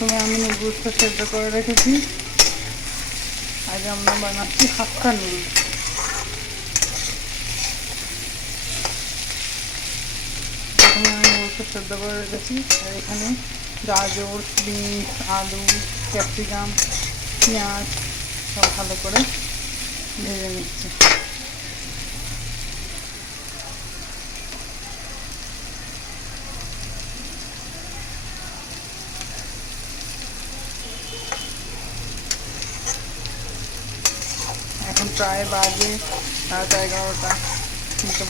প্রথমে আমি নুডলসটা সেদ্ধ করে রেখেছি। আজ আমরা বানাচ্ছি হাক্কা নুডলস। প্রথমে আমি নুডলসটা সেদ্ধ করে রেখেছি, আর এখানে গাজর, বিনস, আলু, ক্যাপসিকাম, পেঁয়াজ সব ভালো করে ভেজে নিচ্ছি। এখন প্রায় বাজে 11:30, কিন্তু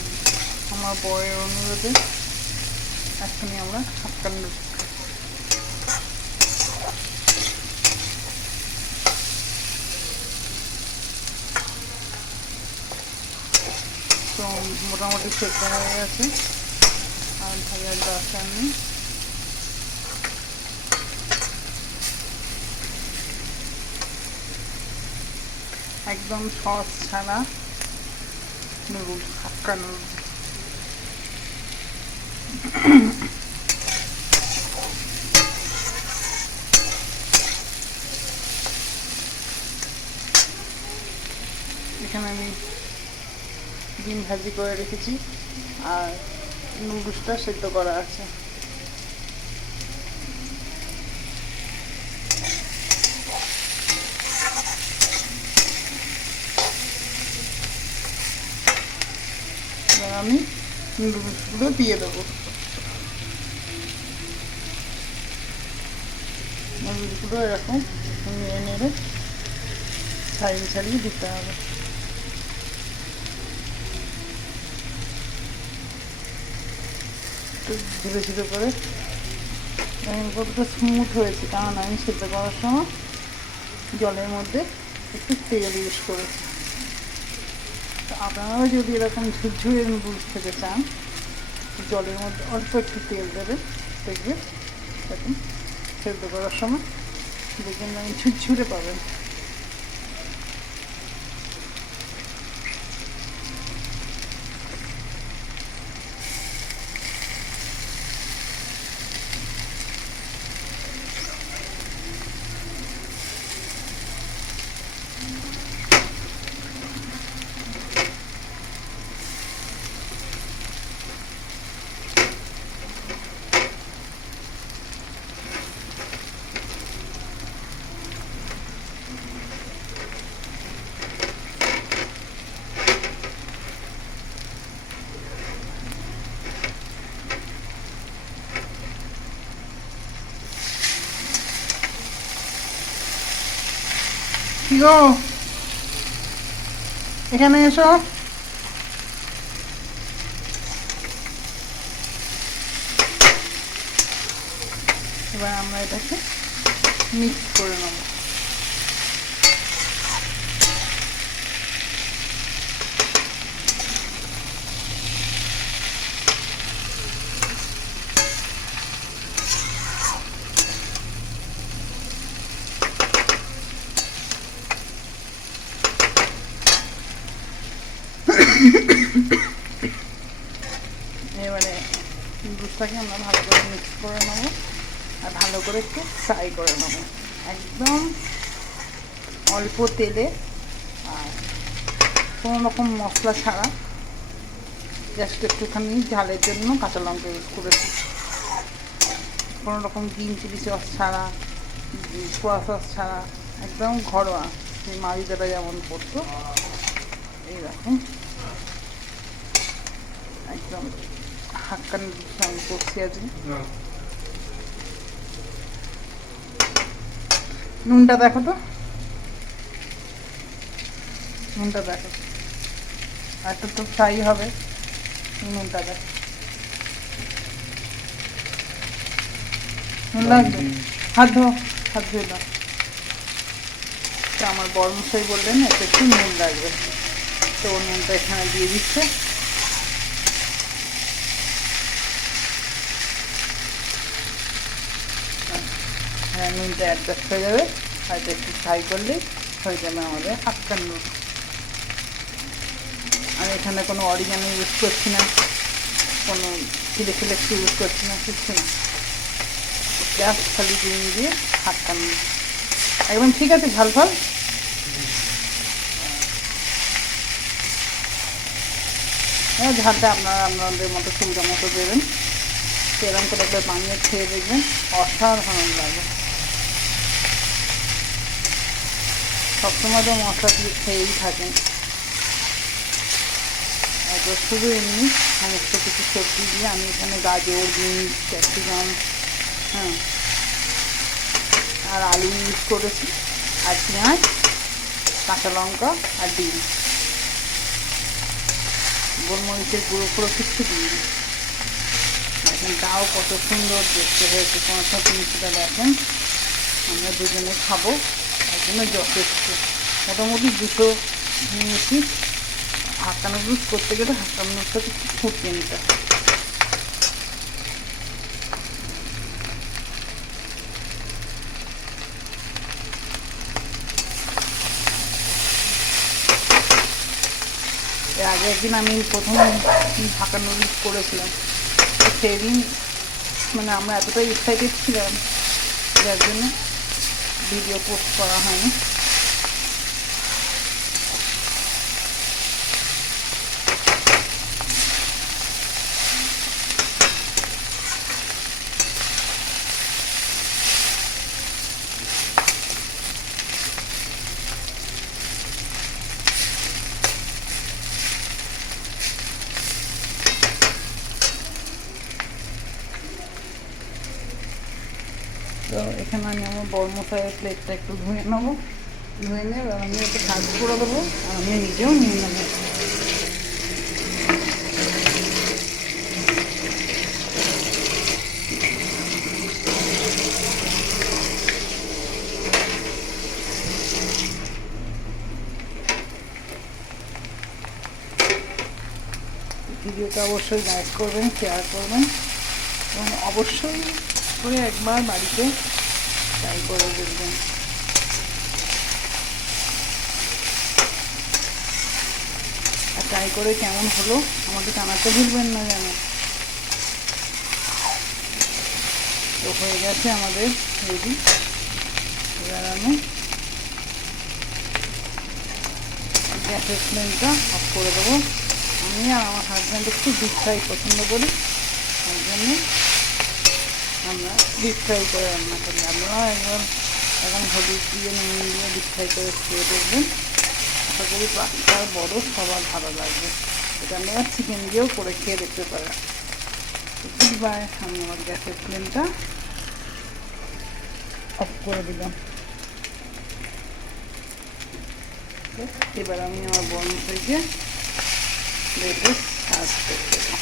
আমার বরের অনুরোধে এখনই আমরা হাক্কা নুডলস তো মোটামুটি সেদ্ধ হয়ে গেছে, আর ভাজার দরকার নেই। একদম সস ছাড়া নুডলস, হাক্কা নুডলস। এখানে আমি ডিম ভাজি করে রেখেছি, আর নুডলসটা সেদ্ধ করা আছে। এবার আমি নুডলসগুলো দিয়ে দেবো। নুডলসগুলো এরকম নেড়ে নেড়ে ছাড়িয়ে ছাড়িয়ে দিতে হবে। একটু ধীরে ধীরে করে, কতটা স্মুথ হয়েছে, কারণ আমি সেদ্ধ করার সময় জলের মধ্যে একটু তেল ইউজ করেছি। তো আপনারাও যদি এরকম ঝুরঝুরে নুডলস খেতে চান, জলের মধ্যে অল্প একটু তেল দেবেন, দেখবেন এরকম সেদ্ধ করার সময় দেখবেন আমি ঝুরঝুরে পাবেন। কি গো, এখানে এসো। এবার আমরা এটাকে মিক্স করে নেব। এবারে দুধটাকে আমরা ভালো করে মিক্স করে নেবো, আর ভালো করে একটু ফ্রাই করে নেবো, একদম অল্প তেলে, আর কোনো রকম মশলা ছাড়া। জাস্ট একটুখানি ঝালের জন্য কাঁচা লঙ্কা ইউজ করেছি, কোনো রকম গ্রিন চিলি সস ছাড়া, সোয়া সস ছাড়া, একদম ঘরোয়া, সেই মারিদারা যেমন করতো এইরকম একদম হাক্কা নুডলস আমি করছি আজকে। নুনটা দেখো তো, নুনটা দেখো, একটা তো ফ্রাই হবে, নুনটা দেখো। নুন লাগবে, হাত ধুয়ে দাও। তো আমার বড়মশাই বললেন এতে একটু নুন লাগবে, তো নুনটা এখানে দিয়ে দিচ্ছে। হ্যাঁ, নুনটা অ্যাডজাস্ট হয়ে যাবে, হয়তো একটু ফ্রাই করলেই হয়ে যাবে আমাদের হাক্কা নুডলস। আমি এখানে কোনো অরিগানো ইউজ করছি না, কোনো চিলি ফ্লেক্স ইউজ করছি না, কিছু না, জাস্ট খালি ডিম দিয়ে হাক্কা নুডলস একদম ঠিক আছে। ঝাল ফল ঝালটা আপনাদের মতো সুবিধা মতো দেবেন। এরকম করে একবার বানিয়ে খেয়ে দেখবেন, অসাধারণ লাগে। সবসময় তো মশলা দিয়ে খেয়েই থাকেন, একবার শুধু এমনি সমস্ত কিছু সবজি দিয়ে আমি এখানে গাজর, বিনস, ক্যাপসিকাম, হ্যাঁ, আর আলু ইউজ করেছি, আর পেঁয়াজ, কাঁচা লঙ্কা আর ডিম, গোলমরিচের গুঁড়ো করে কিচ্ছু দিইনি। এখন তাও কত সুন্দর দেখতে হয়েছে, কোনো জিনিসটা দেখেন। আমরা দুজনে খাবো, তার জন্য যথেষ্ট। মোটামুটি 200 নিয়েছি। হাক্কা নুডলস করতে গেলে হাক্কা নুডলসটাকে একটু ফুটিয়ে নিতে হয়। এর আগে একদিন আমি প্রথম হাক্কা নুডলস করেছিলাম, সেদিন মানে আমরা এতটাই এক্সাইটেড ছিলাম যার জন্য ভিডিও পোস্ট করা হয়নি। তো এখানে আমি আমার বড়মশাইয়ের প্লেটটা একটু ধুয়ে নেবো, ধুয়ে নেব, আমি একটু সার্ভ করে দেবো, আর আমি নিজেও নিয়ে নেবো। ভিডিওটা অবশ্যই লাইক করবেন, শেয়ার করবেন, এবং অবশ্যই করে একবার বাড়িতে ট্রাই করে দেখবেন। আর ট্রাই করে কেমন হলো আমাকে জানাতে ভুলবেন না যেন। তো হয়ে গেছে আমাদের রেডি। এবার আমি গ্যাসের ফ্লেমটা অফ করে দেবো। আমি আর আমার হাজব্যান্ড একটু ডিপ ফ্রাই পছন্দ করি, তার জন্য আমরা ডিপ ফ্রাই করে রান্না করি। আপনারাও একবার এখন হলুদ দিয়ে নুন দিয়ে ডিপ ফ্রাই করে খেয়ে দেখবেন, আশা করি বাচ্চা বড় সবার ভালো লাগবে। এটা আপনারা চিকেন দিয়েও করে খেয়ে দেখতে পারেন। Good bye. আমি আমার গ্যাসের ফ্লেমটা অফ করে দিলাম। এবার আমি আমার বড়মশাইকে প্লেটে সার্ভ করে দেবো।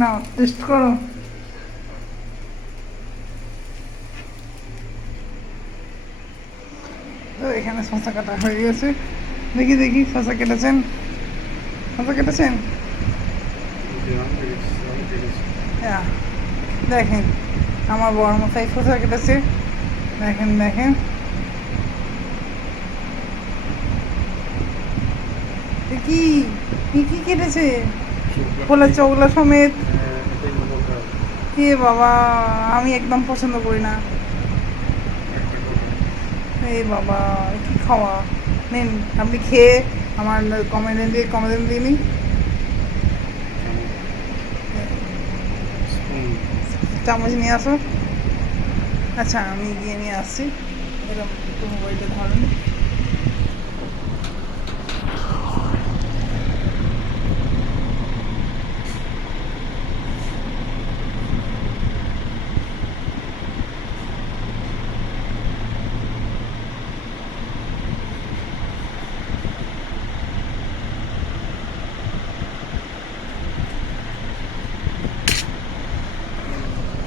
নাও টেস্ট করো। তো এখানে শসা কাটা হয়ে গেছে, দেখি দেখি শসা কেটেছেন, শসা কেটেছেন, হ্যাঁ দেখেন আমার বড়মশাই শসা কেটেছে, দেখেন দেখেন। কি কি কেটেছে? ফোলা চৌলা সমেত। এ বাবা, আমি একদম পছন্দ করি না। এ বাবা, কি খাওয়া! নেন আপনি খেয়ে আমার কমেন্ট দিয়ে নিন। চামচ নিয়ে আসো। আচ্ছা আমি গিয়ে নিয়ে আসছি। এরকম একটু মোবাইলটা ধরেন।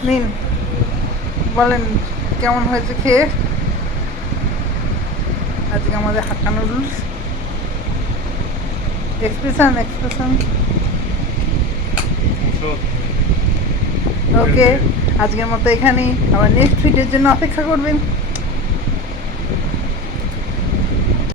নিন, বলেন কেমন হয়েছে খেয়ে আজকে আমাদের Hakka noodles. Expression expression. Okay, আজকের মতো এখানেই। আবার নেক্সট ভিডিওর জন্য অপেক্ষা করবেন।